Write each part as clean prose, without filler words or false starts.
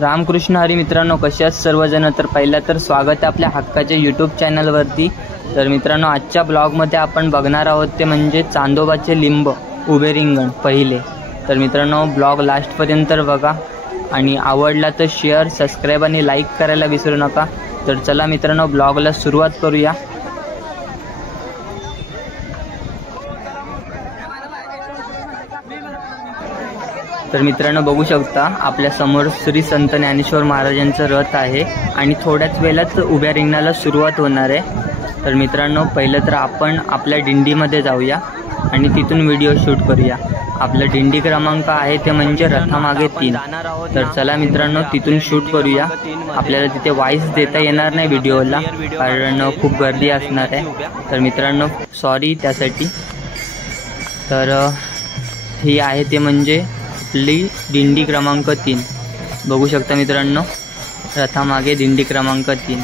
रामकृष्ण हरी मित्रांनो, कसे आहात सर्वजण? तर पहिला तर स्वागत आहे आपल्या हक्काच्या यूट्यूब चॅनलवरती। तर मित्रांनो, आजच्या ब्लॉगमध्ये आपण बघणार आहोत ते म्हणजे चांदोबाचे लिंब उभे रिंगण पहिले। तर मित्रांनो, ब्लॉग लास्टपर्यंत बघा आणि आवडला तर शेअर, सबस्क्राईब आणि लाईक करायला विसरू नका। तर चला मित्रांनो, ब्लॉगला सुरुवात करूया। तर मित्रांनो, बघू शकता आपल्या समोर श्री संत ज्ञानेश्वर महाराजांचं रथ आहे आणि थोड्याच वेळात उभ्या रिंगणाला सुरुवात होणार आहे। तर मित्रांनो, पहिलं तर आपण आपल्या दिंडीमध्ये जाऊया आणि तिथून व्हिडिओ शूट करूया। आपला दिंडी क्रमांक आहे ते म्हणजे रथामागे 3। तर चला मित्रांनो, तिथून शूट करूया। आपल्याला तिथे वॉइस देता येणार नाही व्हिडिओला, कारण खूप गर्दी असणार आहे। तर मित्रांनो, सॉरी त्यासाठी। तर ही आहे ते म्हणजे आपली दिंडी क्रमांक 3। बघू शकता मित्रांनो, रथामागे दिंडी क्रमांक 3।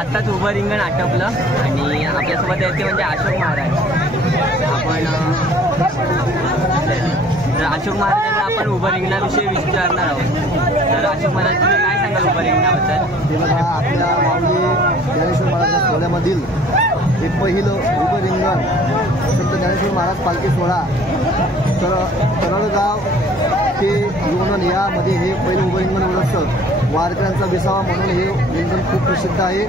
आताच उभं रिंगण आटपलं आणि आपल्यासोबत येते म्हणजे अशोक महाराज. आपण तर अशोक महाराजांना आपण उभं रिंगणाविषयी विचारणार आहोत. तर अशोक महाराज तुम्ही काय सांगाल उभं रिंगणाबद्दल? ते बघा, आपल्या माऊली ज्ञानेश्वर महाराजांच्या सोहळ्यामधील हे पहिलं उभं रिंगण संत ज्ञानेश्वर महाराज पालखी सोहळा तर तरळगाव ते लोणंद यामध्ये हे पहिलं उभं रिंगण होत असतं. वारकऱ्यांचा विसावा म्हणून हे रिंगण खूप प्रसिद्ध आहे.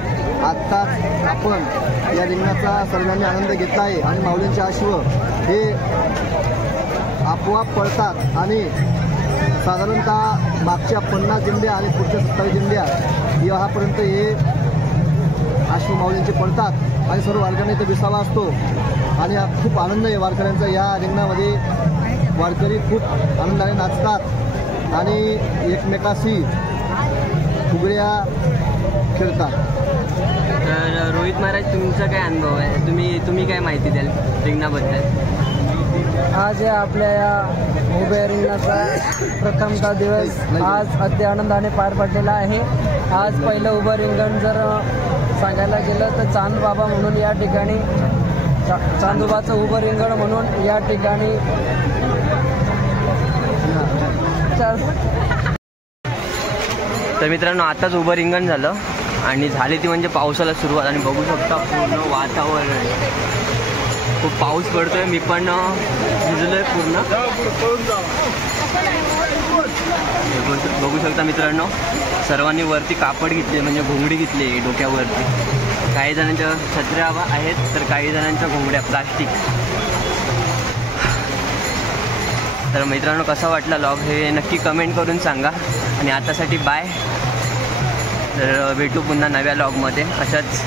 आत्ताच आपण या रिंगणाचा सर्वांनी आनंद घेतला आहे आणि माऊलींचे अश्व हे आपोआप पळतात आणि साधारणतः मागच्या 50 दिंड्या आणि पुढच्या 27 दिंड्या यापर्यंत हे अश्व माऊलींचे पळतात आणि सर्व वारकऱ्यांना इथं विसावा असतो आणि खूप आनंद आहे वारकऱ्यांचा. या रिंगणामध्ये वारकरी खूप आनंदाने नाचतात आणि एकमेकाशी फुगड्या खेळतात. तर रोहित महाराज तुमचा काय अनुभव आहे? तुम्ही काय माहिती द्याल रिंगणाबद्दल? आज या आपल्या या उभ्या रिंगणाचा प्रथमचा दिवस आज अति आनंदाने पार पडलेला आहे. आज पहिलं उभं रिंगण जर सांगायला गेलं तर चांदबाबा म्हणून या ठिकाणी चांदोबाचं उभं रिंगण म्हणून या ठिकाणी तर मित्रांनो आताच उभं रिंगण झालं आणि झाली ती म्हणजे पावसाला सुरुवात आणि बघू शकता पूर्ण वातावरण खूप पाऊस पडतोय. मी पण भिजलोय पूर्ण. बघू शकता मित्रांनो सर्वांनी वरती कापड घेतले म्हणजे घोंगडी घेतली डोक्यावरती. काही जणांच्या छत्र्या आहेत तर काही जणांच्या घोंगड्या प्लास्टिक. तर मित्रांनो कसा वाटला व्लॉग हे नक्की कमेंट करून सांगा आणि आतासाठी बाय. तर भेटू पुन्हा नव्या व्लॉगमध्ये अशाच